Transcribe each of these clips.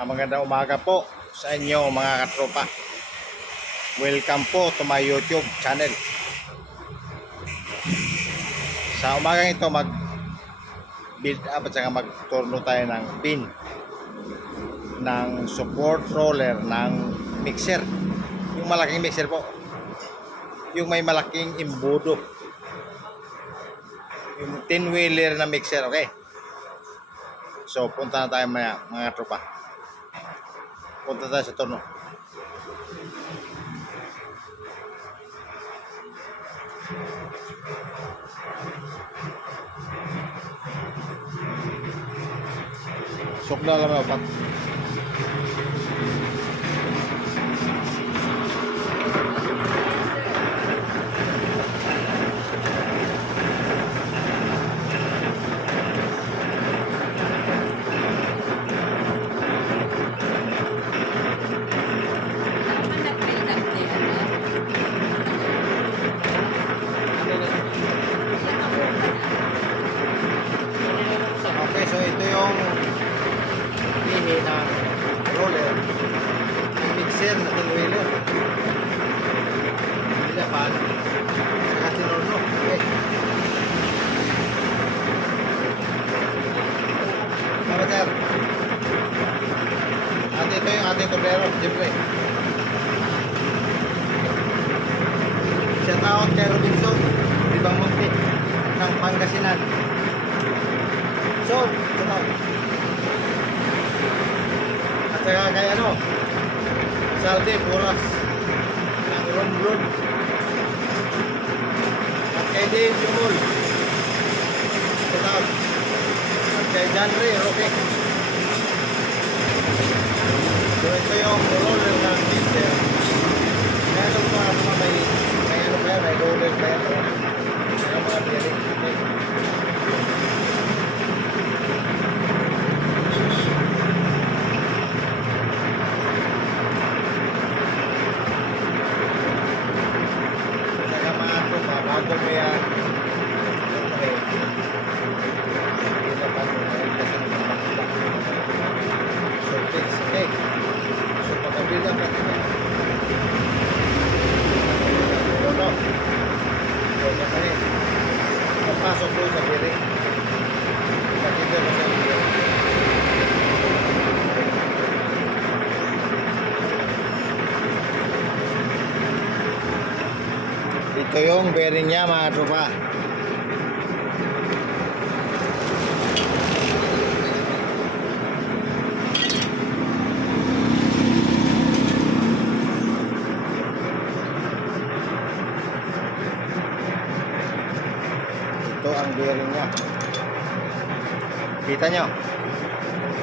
Ah, magandang umaga po sa inyo mga katropa. Welcome po to my YouTube channel. Sa umagang ito mag build up at saka magturno tayo ng pin ng support roller ng mixer. Yung malaking mixer po. Yung may malaking imbudo. Yung 10 wheeler na mixer, okay? So, punta na tayo maya, mga tropa. Punta tayo sa turno. Sok na lang ako. At ito tublero, siyempre. Shout out kay Robinson, Ibang Munti, ng Pangasinan. So, ito na. At saka kay ano, Salde, Puras, ng Ron Blood. At kay Dave Jumol. Ito na. At kay John Ray, Roque. So, ito yung roller ng. Kaya ito mga may, may ano pa yan, may roller. Kaya mga bearing. Okay. Saka mga tropa, bago mo yan, okay, hindi na pa mo yan kasi naman So, please, okay. So, pagkabilang natin yan. Uno. Ito yung bearing niya mga tropa. Ito ang bearing niya. Kita nyo?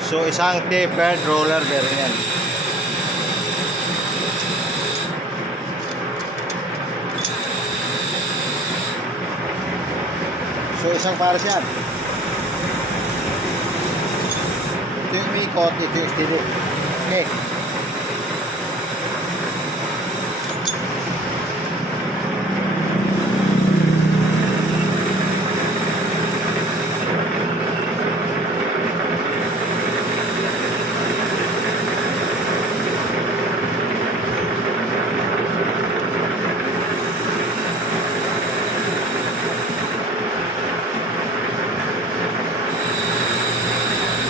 So isang tapered roller bearing yan. So isang pares yan. Ito yung umikot, ito yung stilo. Okay.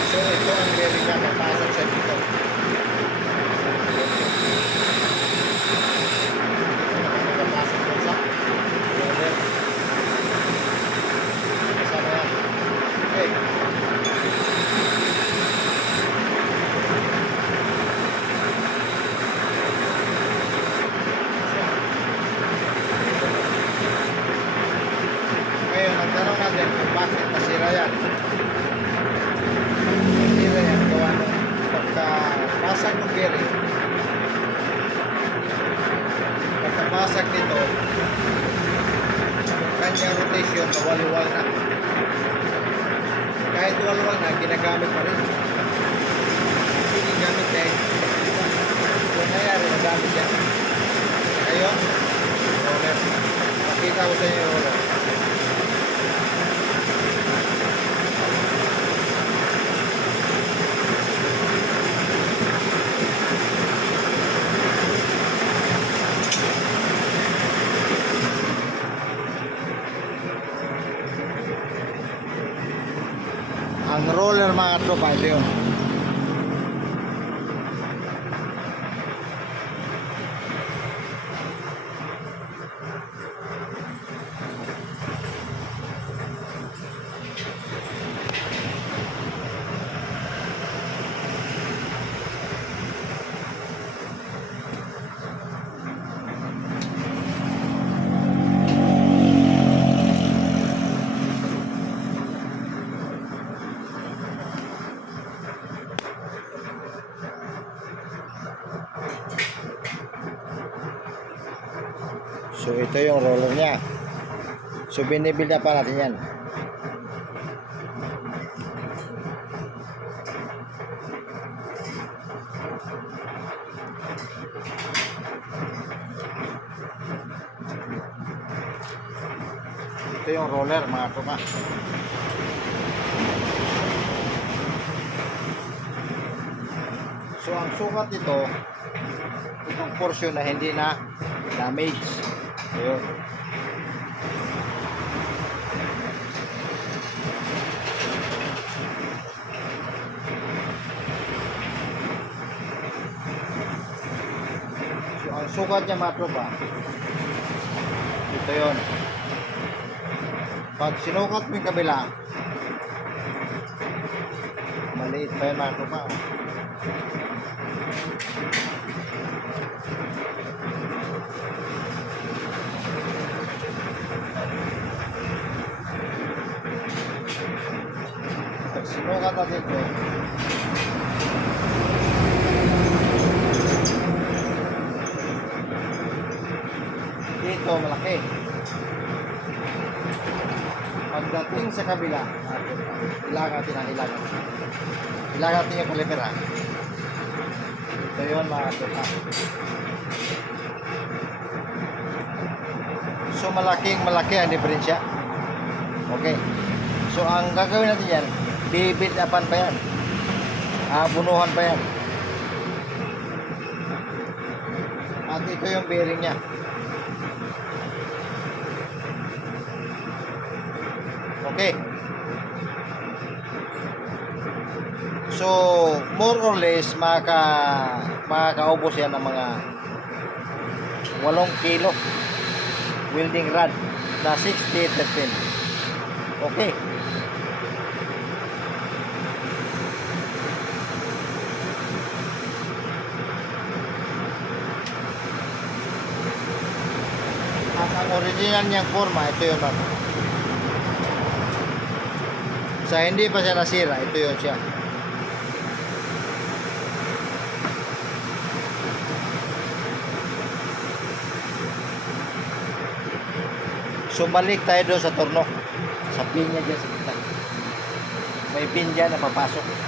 So ito ang bearing niya papasok sa dito. Ito naman papasok doon sa roller. Kasama yan. Okay. Ngayon, nagtanong natin kung bakit nasira yan. Nasira yan, gawa nung pagkabasag ng bearing. Pagkabasag nito, ang kanyang nawalwal na. Kahit walwal na, ginagamit pa rin. Hindi ginagamit kahit kung nangyari, nagamit yan. Ngayon, roller. Makita ko sa inyo yung. tropa, ito yun. So ito yung roller niya. So binibuild na pa natin yan. Ito yung roller mga tropa. So ang sukat nito, itong portion na hindi na damage. Ayun. So, ang sukat niya mga ito yun. Pag sinukat mo yung kabila, maliit pa yun mga tropa. Pag sinukat natin ito, dito malaki. Pagdating sa kabila, ilang natin ang ilang. Ilang natin yung caliper ha. Ito yun mga tropa. So malaking malaki ang diferensya. Okay. So ang gagawin natin yan, bibit upan pa yan. Ah, bunuhan pa yan. At ito yung bearing niya. Okay. So, more or less, maka, makakaubos yan ng mga 8 kilo welding rod na 60 13. Okay. At ang original niyang forma, ito yun ano. Sa hindi pa siya nasira, ito yun siya. So balik tayo doon sa torno. Sa pin niya dyan sa kita. May pin dyan na papasok.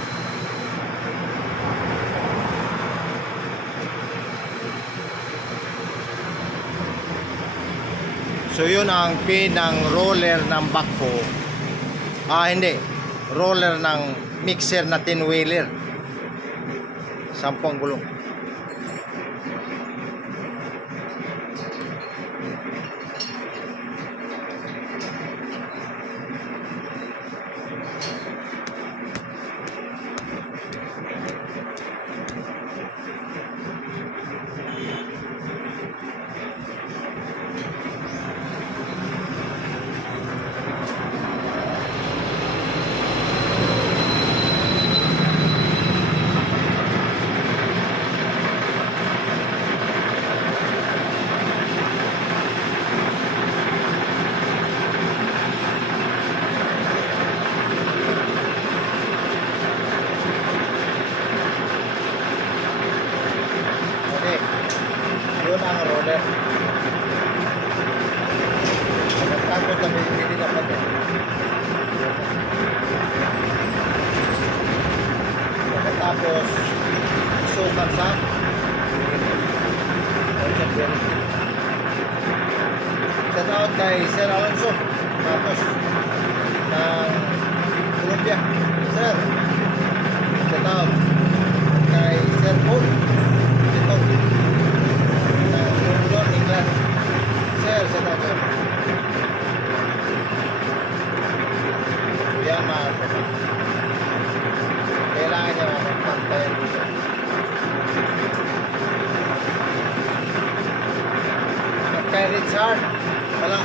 So yun ang pin ng roller ng backhoe. Ah hindi. Roller ng mixer na tin-wheeler. Sampung gulong. Okay. Yun ang roller. Pagkatapos na may hindi na pati. Pagkatapos, sukat sa. Shout out kay Sir Alonso Matos ng Colombia. Sir, shout out kay Sir Paul ito na London, England. Sir, shout out sir. Yan mga tropa. Richard. Wala.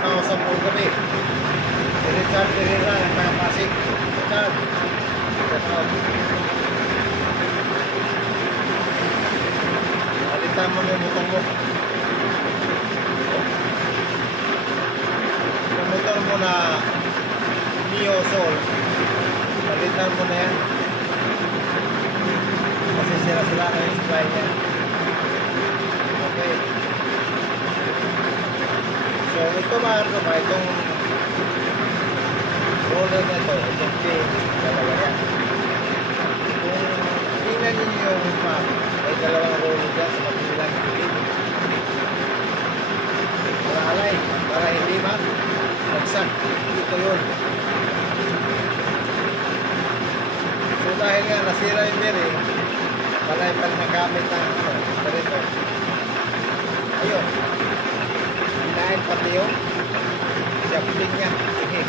Kausap ko gabi. Si Richard Pereira, ng taga Pasig. Richard. Shout out. Palitan mo na yung motor mo. Yung motor mo na Mio Soul, palitan mo na yan. Kasi sira-sira na yung supply niya. Okay. So, ito mga ito ba, itong roller na ito, itong pin, dalawa yan. Tingnan ninyo yung map, may dalawang roller dyan sa magbilang gilid. Para alay, para hindi ma, bagsak. Ito yun. So dahil nga nasira yung bearing, palay pa rin nagamit ng ano, ganito. Ayun. Hinahin pati yung shafting niya. Sige.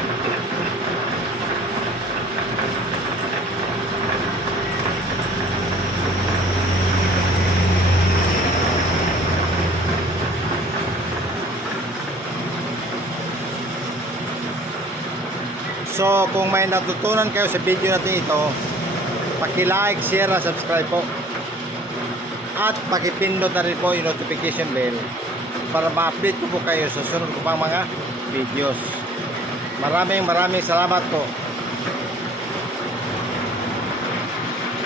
So, kung may natutunan kayo sa video natin ito, paki-like, share, at subscribe po. At pakipindot na rin po yung notification bell para ma-update ko po kayo sa sunod ko pang mga videos. Maraming maraming salamat po.